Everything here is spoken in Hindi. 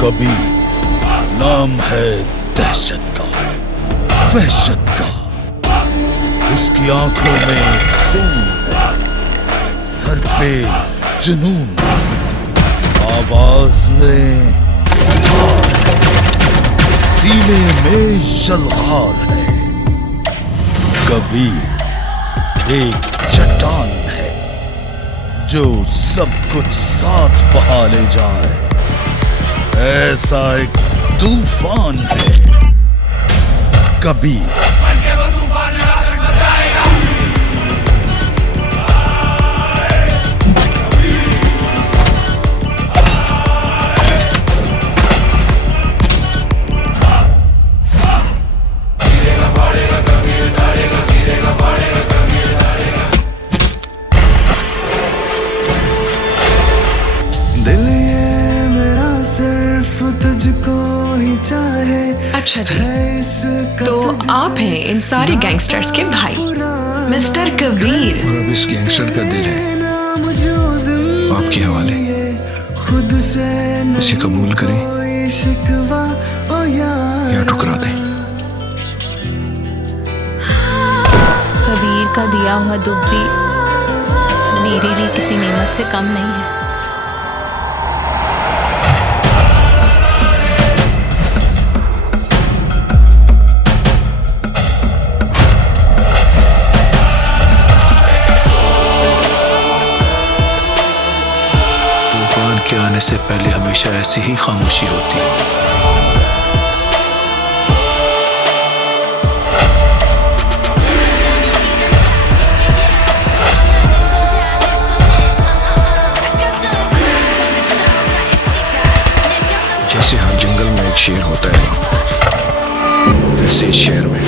कबीर नाम है दहशत का, वहशत का। उसकी आंखों में खून है, सर पे जुनून, आवाज में धार है, सीने में जलखार है। कबीर एक चट्टान है जो सब कुछ साथ बहा ले जाए, ऐसा एक तूफान है कबीर। दिल ये मेरा सिर्फ तुझको ही चाहे। अच्छा जी, तो आप हैं इन सारे गैंगस्टर्स के भाई, मिस्टर कबीर। और अब इस गैंगस्टर का दिल है आपके हवाले। खुद से इसे कबूल करें या ठुकरा दें। कबीर का दिया हुआ दुख भी मेरे लिए किसी नेमत से कम नहीं है। तूफान के आने से पहले हमेशा ऐसी ही खामोशी होती है। जैसे हर जंगल में एक शेर होता है, वैसे इस शहर में